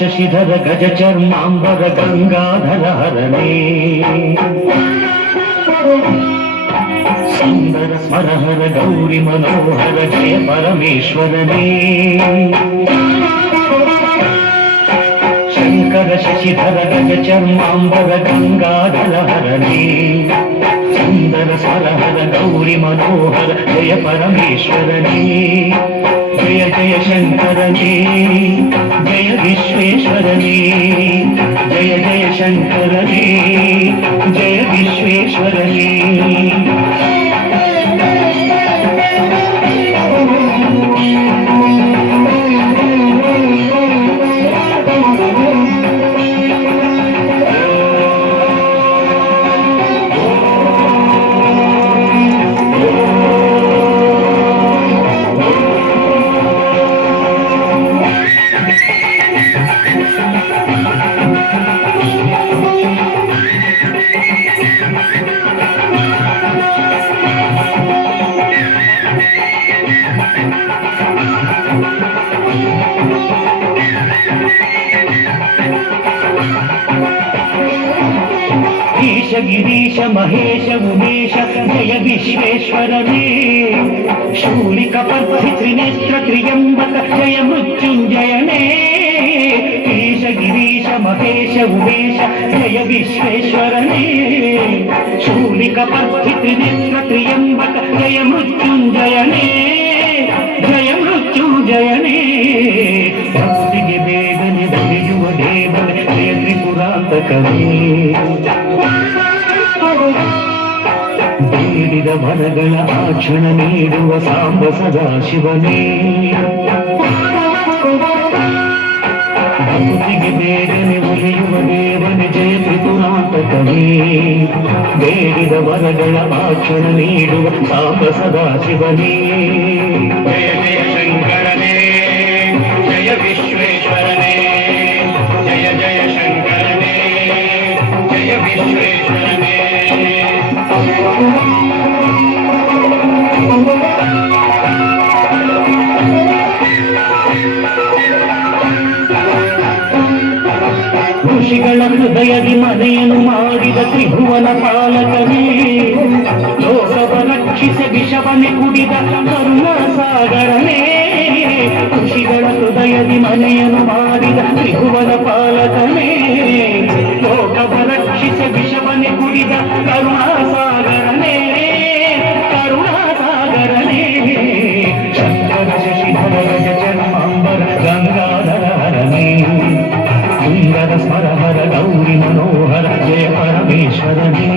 ಶಶಿಧರ ಗಜ ಚರ್ಮಾಂಬರ ಗಂಗಾಧರ ಹರನೇ ಸುಂದರ ಸ್ಮರಹರ ಗೌರಿ ಮನೋಹರ ಜಯ ಪರಮೇಶ್ವರನೇ ಶಂಕರ ಶಶಿಧರ ಗಜ ಚರ್ಮಾಂಬರ ಗಂಗಾಧರ ಹರನೇ ಸುಂದರ ಸ್ಮರಹರ ಗೌರಿ ಮನೋಹರ ಜಯ ಪರಮೇಶ್ವರನೇ जय जय शंकरने जय विश्वेश्वरने जय जय शंकरने जय विश्वेश्वरने ईश गिरीश महेश उमेश जय विश्वेश्वरने शूलिकपर्धि त्रिनेत्र त्र्यंबक जय मृत्युंजयने ईश गिरीश महेश उमेश जय विश्वेश्वरने शूलिकपर्धि त्रिनेत्र त्र्यंबक जय मृत्युंजयने जय मृत्युंजयने भक्तिगे ಬೇಗನೆ ಬರೆಯುವ ದೇವನೇ ಜಯ ತ್ರಿಪುರಾಂತಕನೇ ಬೇಡಿದ ವರಗಳ ಆಕ್ಷಣ ನೀಡುವ ಸಾಂಬ ಸದಾಶಿವನೇ ಭಕ್ತಿಗೆ ಬೇಗನೆ ಒಲಿಯುವ ದೇವನೇ ಜಯ ತ್ರಿಪುರಾಂತಕನೇ ಬೇಡಿದ ವರಗಳ ಆಕ್ಷಣ ನೀಡುವ ಸಾಂಬ ಸದಾಶಿವನೇ ಜಯ ಜಯ ಶಂಕರನೇ जय विश्वेश्वरने जय जय शंकरने जय विश्वेश्वरने ಋಷಿಗಳ ಹೃದಯದಿ ಮನೆಯನ್ನು ಮಾಡಿದ ತ್ರಿಭುವನ ಪಾಲಕನೇ ಲೋಕವ ರಕ್ಷಿಸಿ ವಿಷವನ್ನೇ ಕುಡಿದ ಕರುಣಾ ಸಾಗರನೇ ಋಷಿಗಳ ಹೃದಯದಿ ಮನೆಯನ್ನು ಮಾಡಿದ ತ್ರಿಭುವನ ಪಾಲಕನೇ ಲೋಕವ ರಕ್ಷಿಸಿ ವಿಷವನ್ನೇ ಕುಡಿದ ಕರುಣಾ ಸಾಗರನೇ ಕರುಣಾ ಸಾಗರನೇ ಶಂಕರ ಶಶಿಧರ ಗಜ ಚರ್ಮಾಂಬರ ಗಂಗಾಧರ ಹರನೇ ಸುಂದರ ಸ್ಮರಹರ ಗೌರಿ ಮನೋಹರ ಜಯ ಪರಮೇಶ್ವರನೇ